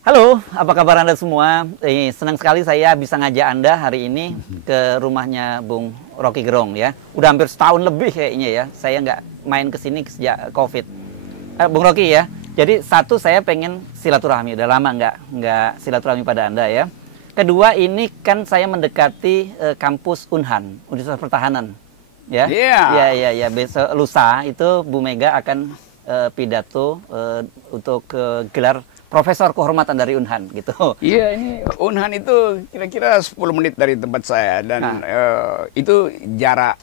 Halo, apa kabar Anda semua? Senang sekali saya bisa ngajak Anda hari ini ke rumahnya Bung Rocky Gerung ya. Udah hampir setahun lebih kayaknya ya, saya nggak main ke sini sejak COVID. Bung Rocky ya, jadi satu saya pengen silaturahmi, udah lama nggak silaturahmi pada Anda ya. Kedua ini kan saya mendekati kampus Unhan, Universitas Pertahanan. Ya, ya. Besok lusa itu Bu Mega akan pidato untuk gelar Profesor Kehormatan dari Unhan gitu. Iya, ini Unhan itu kira-kira 10 menit dari tempat saya dan itu jarak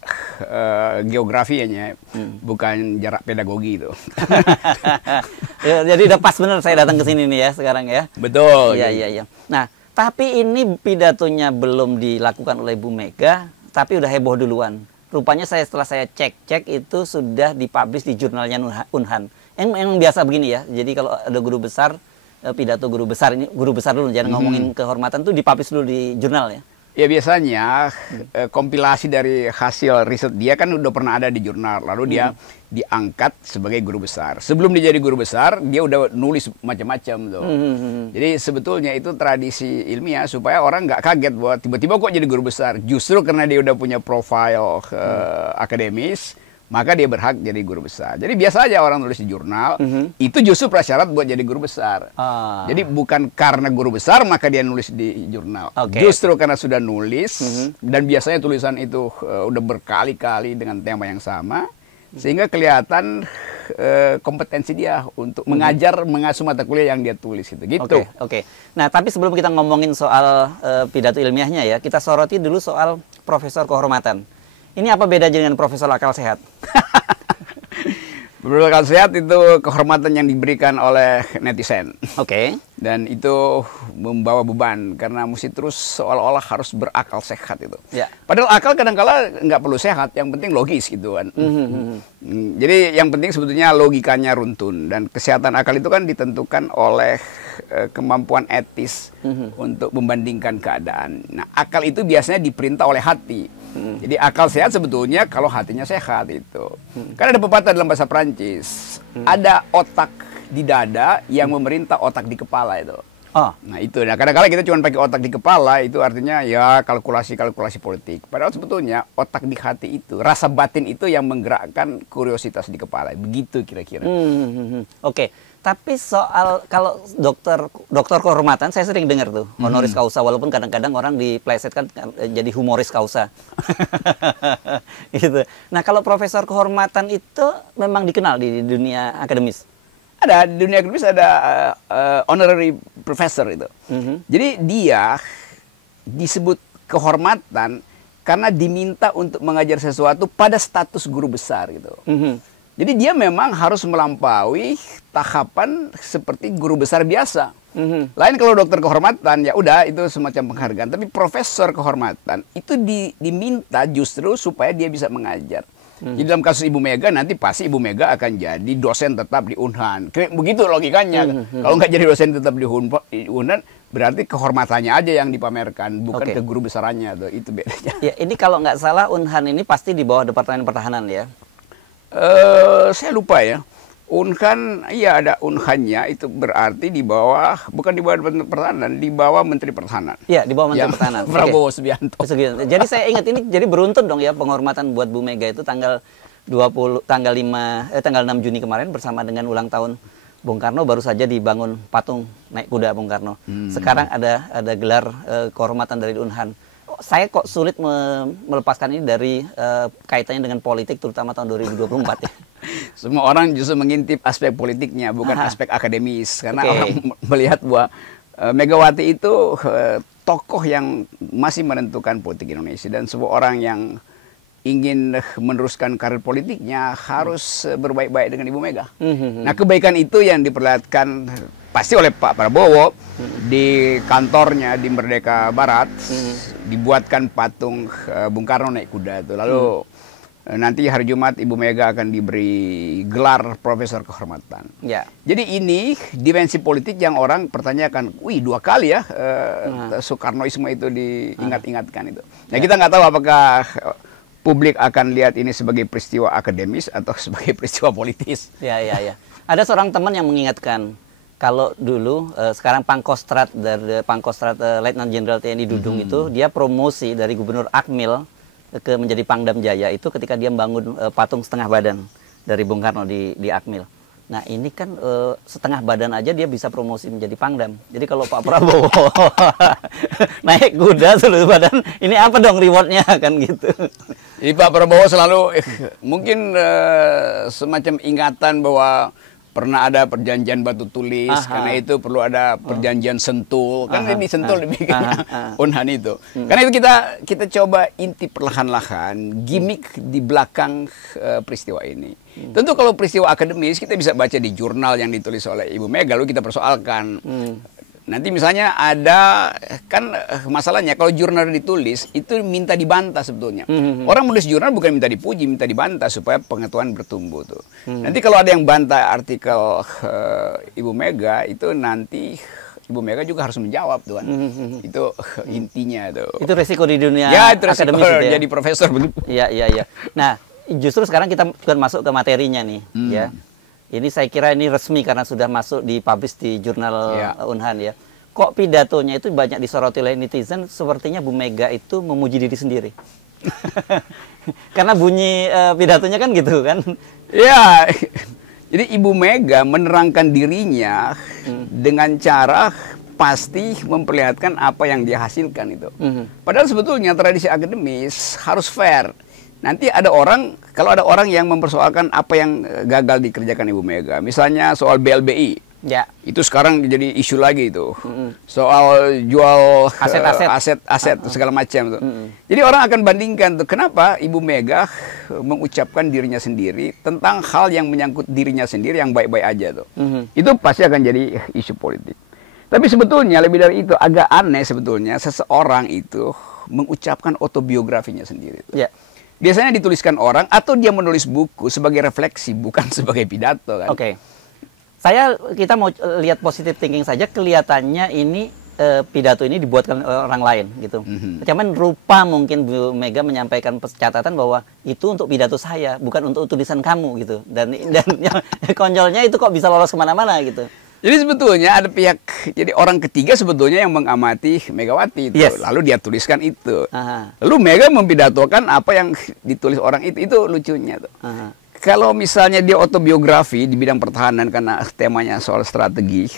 geografinya, bukan jarak pedagogi itu. Jadi udah pas bener saya datang ke sini nih ya sekarang ya. Betul. Iya. Nah, tapi ini pidatonya belum dilakukan oleh Bu Mega, tapi udah heboh duluan. Rupanya setelah saya cek itu sudah dipublish di jurnalnya Unhan. Yang biasa begini ya. Jadi kalau ada guru besar, pidato guru besar, ini guru besar dulu, jangan ngomongin kehormatan, tuh dipublish dulu di jurnal ya. Ya biasanya kompilasi dari hasil riset dia kan udah pernah ada di jurnal, lalu dia diangkat sebagai guru besar. Sebelum dia jadi guru besar, dia udah nulis macam-macam tuh. Jadi sebetulnya itu tradisi ilmiah supaya orang nggak kaget bahwa tiba-tiba kok jadi guru besar. Justru karena dia udah punya profil akademis, maka dia berhak jadi guru besar. Jadi biasa aja orang nulis di jurnal, itu justru prasyarat buat jadi guru besar. Jadi bukan karena guru besar maka dia nulis di jurnal. Justru karena sudah nulis, dan biasanya tulisan itu udah berkali-kali dengan tema yang sama, sehingga kelihatan kompetensi dia untuk mengajar, mengasuh mata kuliah yang dia tulis itu. Gitu. Oke. Nah, tapi sebelum kita ngomongin soal pidato ilmiahnya ya, kita soroti dulu soal Profesor Kehormatan. Ini apa bedanya dengan Profesor Akal Sehat? Profesor Akal Sehat itu kehormatan yang diberikan oleh netizen. Dan itu membawa beban karena mesti terus seolah-olah harus berakal sehat itu. Padahal akal kadang-kala nggak perlu sehat, yang penting logis gitu kan. Jadi yang penting sebetulnya logikanya runtun, dan kesehatan akal itu kan ditentukan oleh kemampuan etis untuk membandingkan keadaan. Nah, akal itu biasanya diperintah oleh hati. Jadi akal sehat sebetulnya kalau hatinya sehat itu. Kan ada pepatah dalam bahasa Prancis, ada otak di dada yang memerintah otak di kepala itu. Nah itu, nah kadang-kadang kita cuma pakai otak di kepala, itu artinya ya kalkulasi politik. Padahal sebetulnya otak di hati itu, rasa batin itu yang menggerakkan kuriositas di kepala. Begitu kira-kira. Tapi soal kalau dokter kehormatan saya sering dengar tuh honoris causa, walaupun kadang-kadang orang diplesetkan jadi humoris causa. Gitu. Nah, kalau profesor kehormatan itu memang dikenal di dunia akademis. Ada, di dunia akademis ada honorary professor itu. Jadi dia disebut kehormatan karena diminta untuk mengajar sesuatu pada status guru besar gitu. Jadi dia memang harus melampaui tahapan seperti guru besar biasa. Lain kalau dokter kehormatan, ya udah itu semacam penghargaan. Tapi profesor kehormatan itu diminta justru supaya dia bisa mengajar. Jadi dalam kasus Ibu Mega, nanti pasti Ibu Mega akan jadi dosen tetap di Unhan. Begitu logikanya. Kalau nggak jadi dosen tetap di Unhan, berarti kehormatannya aja yang dipamerkan, bukan ke guru besarannya. Itu bedanya. Ya, ini kalau nggak salah Unhan ini pasti di bawah Departemen Pertahanan ya? Saya lupa ya. Unhan, iya ada Unhannya, itu berarti di bawah, bukan di bawah Departemen Pertahanan, di bawah Menteri Pertahanan. Iya, di bawah Menteri Pertahanan. Prabowo Subianto. Jadi saya ingat ini jadi beruntun dong ya penghormatan buat Bu Mega itu tanggal 6 Juni kemarin bersama dengan ulang tahun Bung Karno, baru saja dibangun patung naik kuda Bung Karno. Sekarang ada gelar kehormatan dari Unhan. Saya kok sulit melepaskan ini dari kaitannya dengan politik, terutama tahun 2024 ya. Semua orang justru mengintip aspek politiknya, bukan aspek akademis. Karena orang melihat bahwa Megawati itu tokoh yang masih menentukan politik Indonesia. Dan semua orang yang ingin meneruskan karir politiknya harus berbaik-baik dengan Ibu Mega. Nah, kebaikan itu yang diperlihatkan pasti oleh Pak Prabowo di kantornya di Merdeka Barat. Dibuatkan patung Bung Karno naik kuda itu. Lalu nanti hari Jumat Ibu Mega akan diberi gelar Profesor Kehormatan. Jadi ini dimensi politik yang orang pertanyakan, wih 2 kali ya Soekarnoisme itu diingat-ingatkan itu. Nah, kita nggak tahu apakah publik akan lihat ini sebagai peristiwa akademis atau sebagai peristiwa politis. Ada seorang teman yang mengingatkan, Kalau dulu, sekarang Pangkostrat dari Pangkostrat Letnan Jenderal TNI Dudung itu dia promosi dari Gubernur Akmil ke menjadi Pangdam Jaya itu ketika dia membangun patung setengah badan dari Bung Karno di Akmil. Nah ini kan setengah badan aja dia bisa promosi menjadi Pangdam. Jadi kalau Pak Prabowo naik kuda seluruh badan, ini apa dong rewardnya kan gitu. Jadi Pak Prabowo selalu mungkin semacam ingatan bahwa pernah ada perjanjian batu tulis, karena itu perlu ada perjanjian sentul, kan ini sentul dibikin Unhan itu. Karena itu kita coba inti perlahan-lahan gimmick di belakang peristiwa ini. Tentu kalau peristiwa akademis kita bisa baca di jurnal yang ditulis oleh Ibu Mega, lalu kita persoalkan. Nanti misalnya ada, kan masalahnya kalau jurnal ditulis itu minta dibantah sebetulnya. Orang menulis jurnal bukan minta dipuji, minta dibantah supaya pengetahuan bertumbuh tuh. Nanti kalau ada yang bantah artikel Ibu Mega itu nanti Ibu Mega juga harus menjawab tuh kan. Itu intinya tuh. Itu resiko di dunia ya, itu resiko akademis ya. Jadi profesor begitu. Iya. Nah, justru sekarang kita bukan masuk ke materinya nih, ya. Ini saya kira ini resmi karena sudah masuk di publish di jurnal Unhan ya. Kok pidatonya itu banyak disoroti oleh netizen, sepertinya Bu Mega itu memuji diri sendiri. Karena bunyi pidatonya kan gitu kan. Ya, jadi Ibu Mega menerangkan dirinya dengan cara pasti memperlihatkan apa yang dia hasilkan itu. Padahal sebetulnya tradisi akademis harus fair. Nanti ada orang, kalau ada orang yang mempersoalkan apa yang gagal dikerjakan Ibu Mega, misalnya soal BLBI, itu sekarang jadi isu lagi itu, soal jual aset segala macam tuh. Jadi orang akan bandingkan tuh, kenapa Ibu Mega mengucapkan dirinya sendiri tentang hal yang menyangkut dirinya sendiri yang baik-baik aja tuh. Itu pasti akan jadi isu politik. Tapi sebetulnya lebih dari itu agak aneh sebetulnya seseorang itu mengucapkan autobiografinya sendiri tuh. Biasanya dituliskan orang atau dia menulis buku sebagai refleksi, bukan sebagai pidato kan. Kita mau lihat positive thinking saja, kelihatannya ini pidato ini dibuatkan orang lain gitu. Cuman rupa mungkin Bu Mega menyampaikan catatan bahwa itu untuk pidato saya, bukan untuk tulisan kamu gitu. Dan konyolnya itu kok bisa lolos kemana-mana gitu. Jadi sebetulnya ada pihak, jadi orang ketiga sebetulnya yang mengamati Megawati itu, lalu dia tuliskan itu. Lalu Mega mempidatokan apa yang ditulis orang itu lucunya tuh. Kalau misalnya dia autobiografi di bidang pertahanan karena temanya soal strategi,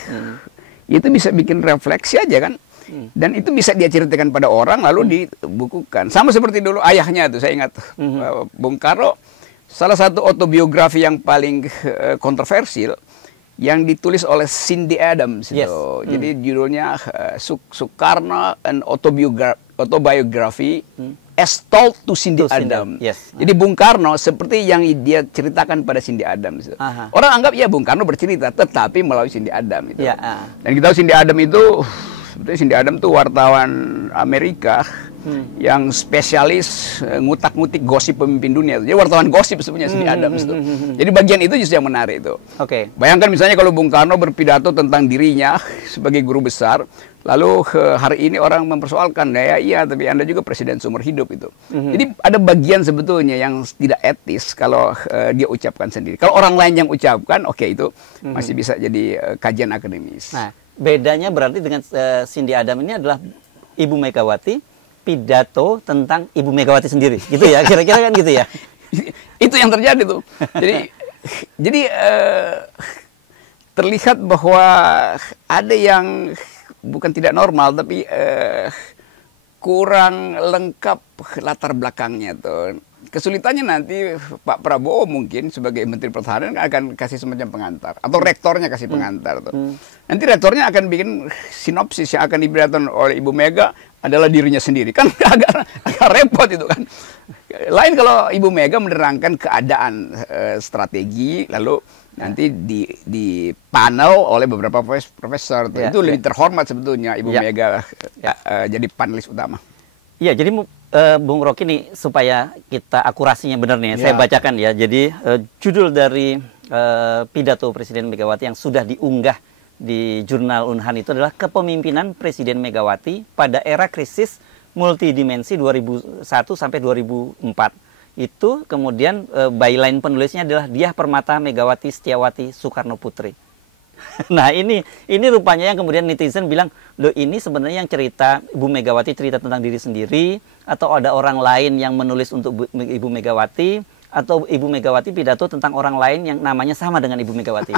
itu bisa bikin refleksi aja kan. Dan itu bisa dia ceritakan pada orang lalu dibukukan. Sama seperti dulu ayahnya tuh, saya ingat Bung Karno, salah satu autobiografi yang paling kontroversial yang ditulis oleh Cindy Adams itu. Jadi judulnya Soekarno an Autobiography as told to Cindy Adams. Jadi Bung Karno seperti yang dia ceritakan pada Cindy Adams. Orang anggap ya Bung Karno bercerita, tetapi melalui Cindy Adams itu. Dan kita tahu Cindy Adams itu, sebetulnya Cindy Adams itu wartawan Amerika yang spesialis ngutak-ngutik gosip pemimpin dunia. Jadi wartawan gosip sebenarnya Cindy Adams itu. Jadi bagian itu justru yang menarik itu. Bayangkan misalnya kalau Bung Karno berpidato tentang dirinya sebagai guru besar, lalu hari ini orang mempersoalkan, ya iya tapi Anda juga presiden seumur hidup itu. Jadi ada bagian sebetulnya yang tidak etis kalau dia ucapkan sendiri. Kalau orang lain yang ucapkan, itu masih bisa jadi kajian akademis. Nah, bedanya berarti dengan Cindy Adams ini adalah Ibu Megawati pidato tentang Ibu Megawati sendiri, gitu ya, kira-kira kan gitu ya. Itu yang terjadi tuh. Jadi terlihat bahwa ada yang bukan tidak normal, tapi kurang lengkap latar belakangnya tuh. Kesulitannya nanti Pak Prabowo mungkin sebagai Menteri Pertahanan akan kasih semacam pengantar, atau rektornya kasih pengantar tuh. Nanti rektornya akan bikin sinopsis yang akan diberikan oleh Ibu Mega adalah dirinya sendiri, kan agak repot itu kan. Lain kalau Ibu Mega menerangkan keadaan strategi, lalu nanti di panel oleh beberapa profesor tuh. Itu lebih terhormat sebetulnya Ibu Mega jadi panelis utama. Iya, jadi Bung Rocky nih supaya kita akurasinya benar nih, saya bacakan ya. Jadi judul dari pidato Presiden Megawati yang sudah diunggah di jurnal Unhan itu adalah Kepemimpinan Presiden Megawati pada Era Krisis Multidimensi 2001 sampai 2004. Itu kemudian byline penulisnya adalah Diah Permata Megawati Setiawati Soekarno Putri. Nah ini rupanya yang kemudian netizen bilang, loh ini sebenarnya yang cerita Ibu Megawati cerita tentang diri sendiri, atau ada orang lain yang menulis untuk Ibu Megawati, atau Ibu Megawati pidato tentang orang lain yang namanya sama dengan Ibu Megawati.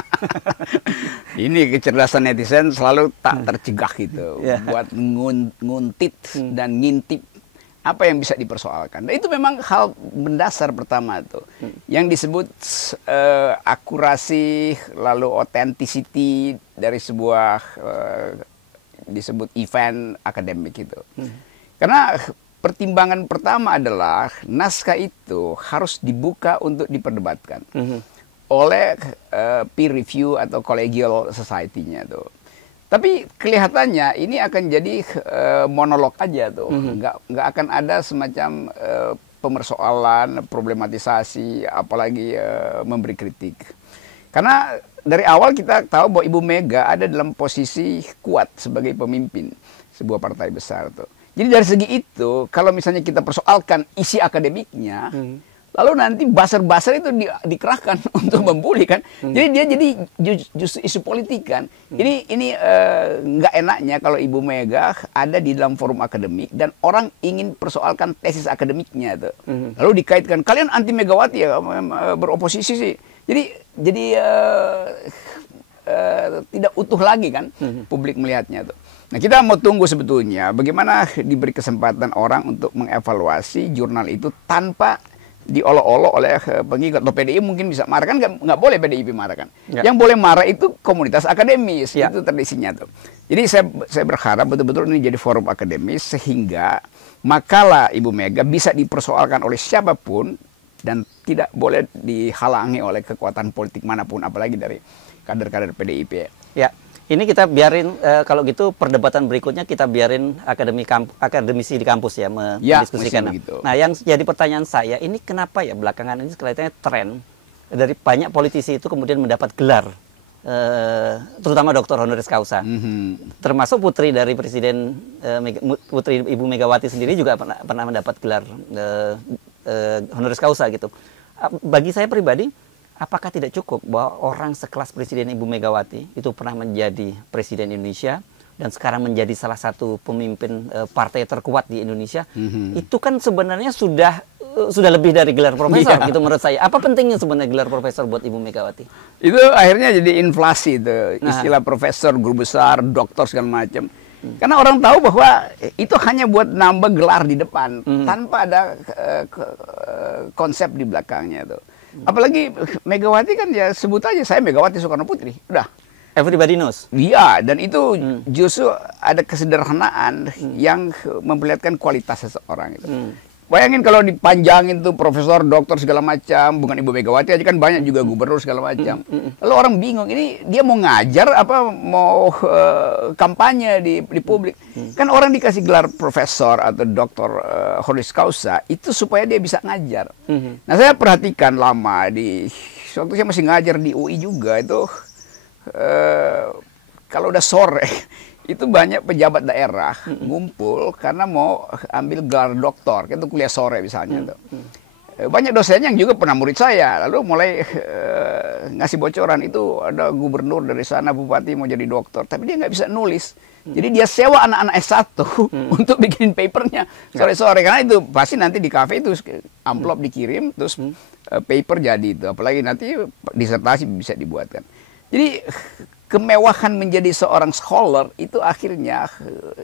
Ini kecerdasan netizen selalu tak tercegah gitu, buat nguntit dan ngintip apa yang bisa dipersoalkan. Dan itu memang hal mendasar pertama tuh, yang disebut akurasi lalu authenticity dari sebuah disebut event akademik itu. Karena pertimbangan pertama adalah naskah itu harus dibuka untuk diperdebatkan oleh peer review atau collegial society-nya tuh. Tapi kelihatannya ini akan jadi monolog aja tuh, nggak akan ada semacam pemersoalan, problematisasi, apalagi memberi kritik. Karena dari awal kita tahu bahwa Ibu Mega ada dalam posisi kuat sebagai pemimpin sebuah partai besar tuh. Jadi dari segi itu, kalau misalnya kita persoalkan isi akademiknya, lalu nanti buzzer-buzzer itu dikerahkan untuk membuli kan. Jadi dia jadi justru isu politik kan. Ini nggak enaknya kalau Ibu Mega ada di dalam forum akademik dan orang ingin persoalkan tesis akademiknya tuh. Lalu dikaitkan kalian anti Megawati ya, beroposisi sih. Jadi tidak utuh lagi kan publik melihatnya tuh. Nah, kita mau tunggu sebetulnya bagaimana diberi kesempatan orang untuk mengevaluasi jurnal itu tanpa diolok-olok oleh pengikut. Atau PDI mungkin bisa marah, kan nggak boleh PDIP marah kan. Yang boleh marah itu komunitas akademis, itu tradisinya tuh. Jadi saya berharap betul-betul ini jadi forum akademis sehingga makalah Ibu Mega bisa dipersoalkan oleh siapapun dan tidak boleh dihalangi oleh kekuatan politik manapun, apalagi dari kader-kader PDIP. Ya. Ini kita biarin, kalau gitu perdebatan berikutnya kita biarin akademisi di kampus ya mendiskusikan. Nah, yang jadi pertanyaan saya, ini kenapa ya belakangan ini kelihatannya tren dari banyak politisi itu kemudian mendapat gelar, terutama Dr. Honoris Causa. Termasuk putri dari Presiden, putri Ibu Megawati sendiri juga pernah mendapat gelar Honoris Causa gitu. Bagi saya pribadi, apakah tidak cukup bahwa orang sekelas Presiden Ibu Megawati itu pernah menjadi Presiden Indonesia dan sekarang menjadi salah satu pemimpin partai terkuat di Indonesia? Itu kan sebenarnya sudah lebih dari gelar profesor gitu menurut saya. Apa pentingnya sebenarnya gelar profesor buat Ibu Megawati? Itu akhirnya jadi inflasi itu, istilah profesor, guru besar, doktor segala macam. Karena orang tahu bahwa itu hanya buat nambah gelar di depan tanpa ada konsep di belakangnya tuh. Apalagi Megawati kan ya sebut aja saya Megawati Soekarno Putri, udah. Everybody knows. Iya, dan itu justru ada kesederhanaan yang memperlihatkan kualitas seseorang itu. Bayangin kalau dipanjangin tuh profesor, doktor segala macam, bukan Ibu Megawati aja kan banyak juga gubernur segala macam. Lalu orang bingung, ini dia mau ngajar apa mau kampanye di publik? Kan orang dikasih gelar profesor atau doktor honoris causa itu supaya dia bisa ngajar. Nah, saya perhatikan lama waktu saya masih ngajar di UI juga itu kalau udah sore itu banyak pejabat daerah ngumpul karena mau ambil gelar doktor, itu kuliah sore misalnya tuh. Banyak dosen yang juga pernah murid saya, lalu mulai ngasih bocoran itu ada gubernur dari sana, bupati mau jadi dokter, tapi dia nggak bisa nulis. Jadi dia sewa anak-anak S1 untuk bikin papernya sore-sore, karena itu pasti nanti di kafe itu amplop dikirim, terus paper jadi itu, apalagi nanti disertasi bisa dibuatkan. Jadi kemewahan menjadi seorang scholar itu akhirnya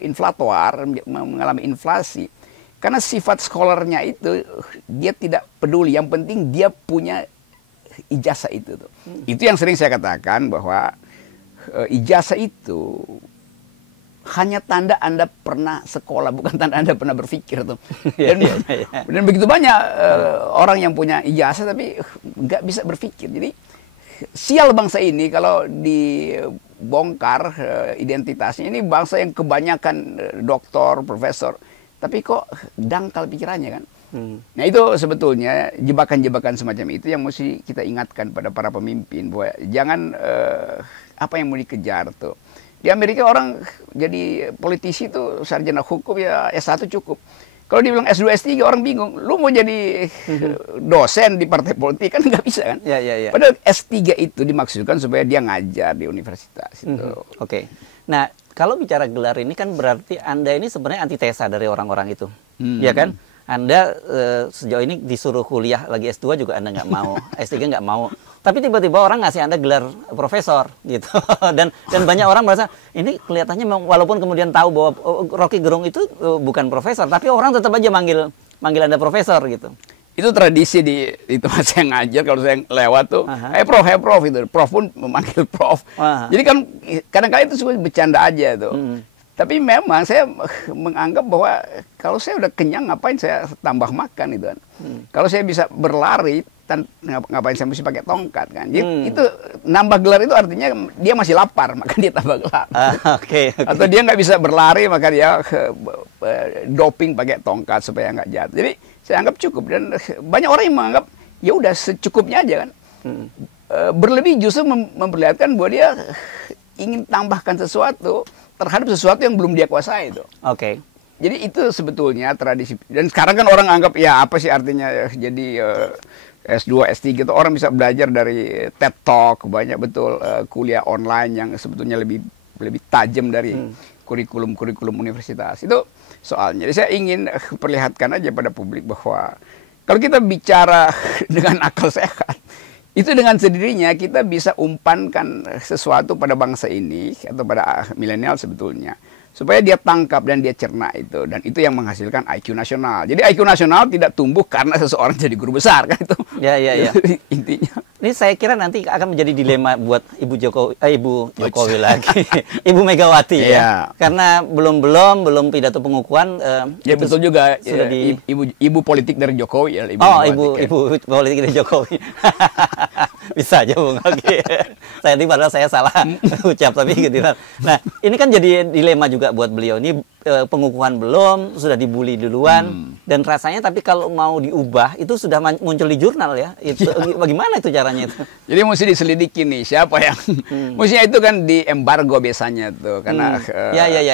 inflator, mengalami inflasi. Karena sifat scholarnya itu dia tidak peduli, yang penting dia punya ijazah itu tuh. Itu yang sering saya katakan bahwa ijazah itu hanya tanda Anda pernah sekolah, bukan tanda Anda pernah berpikir tuh. Dan begitu banyak orang yang punya ijazah tapi nggak bisa berpikir. Jadi sial bangsa ini kalau dibongkar identitasnya. Ini bangsa yang kebanyakan doktor, profesor, tapi kok dangkal pikirannya kan. Nah, itu sebetulnya jebakan-jebakan semacam itu yang mesti kita ingatkan pada para pemimpin, bahwa jangan apa yang mau dikejar tuh. Di Amerika orang jadi politisi tuh sarjana hukum ya S1 cukup. Kalau dibilang S2, S3 orang bingung. Lu mau jadi dosen di partai politik kan nggak bisa kan? Padahal S3 itu dimaksudkan supaya dia ngajar di universitas itu. Oke. Nah, kalau bicara gelar ini kan berarti Anda ini sebenarnya antitesa dari orang-orang itu. Ya kan? Anda sejauh ini disuruh kuliah lagi S2 juga Anda nggak mau, S3 nggak mau. Tapi tiba-tiba orang ngasih Anda gelar profesor gitu. dan banyak orang merasa ini kelihatannya walaupun kemudian tahu bahwa Rocky Gerung itu bukan profesor, tapi orang tetap aja manggil Anda profesor gitu. Itu tradisi di tempat saya ngajar, kalau saya lewat tuh, prof itu. Prof pun memanggil prof. Jadi kan kadang-kadang itu cuma bercanda aja tuh. Tapi memang saya menganggap bahwa kalau saya udah kenyang, ngapain saya tambah makan itu kan. Kalau saya bisa berlari, ngapain saya mesti pakai tongkat kan. Jadi itu nambah gelar itu artinya dia masih lapar, maka dia tambah gelar. Atau dia nggak bisa berlari, maka dia doping pakai tongkat supaya nggak jatuh. Jadi saya anggap cukup, dan banyak orang yang menganggap ya udah secukupnya aja kan. Berlebih justru memperlihatkan bahwa dia ingin tambahkan sesuatu terhadap sesuatu yang belum dia kuasai itu. Jadi itu sebetulnya tradisi. Dan sekarang kan orang anggap ya apa sih artinya jadi S2, S3 itu orang bisa belajar dari TED Talk, banyak betul kuliah online yang sebetulnya lebih tajam dari kurikulum universitas. Itu soalnya. Jadi saya ingin perlihatkan aja pada publik bahwa kalau kita bicara dengan akal sehat, itu dengan sendirinya kita bisa umpankan sesuatu pada bangsa ini atau pada milenial sebetulnya, supaya dia tangkap dan dia cerna itu, dan itu yang menghasilkan IQ nasional. Jadi IQ nasional tidak tumbuh karena seseorang jadi guru besar kan itu. Ya. Intinya. Ini saya kira nanti akan menjadi dilema buat Ibu Jokowi lagi, Ibu Megawati ya. Karena belum pidato pengukuhan. Ya betul juga. Sudah ibu politik dari Jokowi ya. Ibu politik dari Jokowi. Bisa aja Bung. Saya tadi padahal saya salah ucap tapi gitu. Nah, ini kan jadi dilema juga buat beliau. Ini pengukuhan belum, sudah dibully duluan, dan rasanya tapi kalau mau diubah itu sudah muncul di jurnal ya. Itu bagaimana itu caranya itu? Jadi mesti diselidiki nih siapa yang mestinya itu kan di embargo biasanya tuh, karena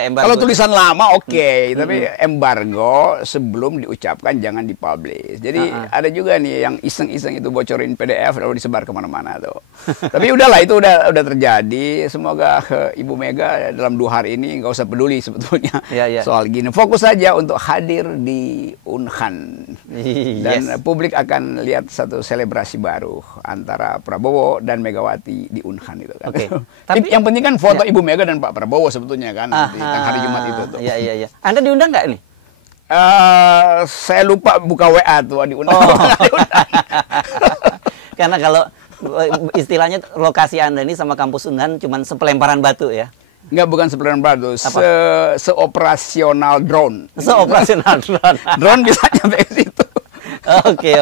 embargo. Kalau tulisan lama tapi embargo sebelum diucapkan jangan dipublish. Jadi ada juga nih yang iseng-iseng itu bocorin PDF lalu disebar kemana-mana tuh. Tapi udahlah, itu udah terjadi. Semoga Ibu Mega dalam 2 hari ini nggak usah peduli sebetulnya soal gini. Fokus saja untuk hadir di Unhan. Dan publik akan lihat satu selebrasi baru antara Prabowo dan Megawati di Unhan itu kan. Tapi yang penting kan foto Ibu Mega dan Pak Prabowo sebetulnya kan nanti hari Jumat itu tuh. Iya. Anda diundang nggak nih? Saya lupa buka WA tuh di Unhan. Karena kalau istilahnya lokasi Anda ini sama kampus Unhan cuma sepelemparan batu ya. Enggak, bukan sepelemparan batu, seoperasional drone. Seoperasional drone. Drone bisa nyampe ke situ. Oke.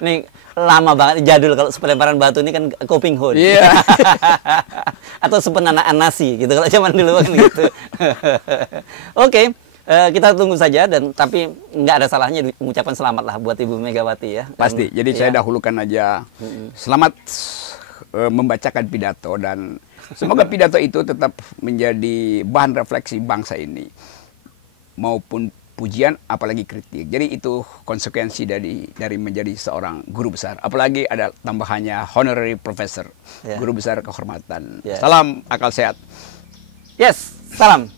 Ini lama banget, jadul. Kalau sepelemparan batu ini kan coping hood. Iya. Atau sepenanaan nasi gitu kalau zaman dulu kan gitu. Oke. Kita tunggu saja, tapi nggak ada salahnya mengucapkan selamat lah buat Ibu Megawati ya. Pasti. Jadi saya dahulukan aja selamat membacakan pidato, dan semoga pidato itu tetap menjadi bahan refleksi bangsa ini, maupun pujian apalagi kritik. Jadi itu konsekuensi dari menjadi seorang guru besar. Apalagi ada tambahannya honorary professor, guru besar kehormatan. Salam akal sehat. Yes, salam.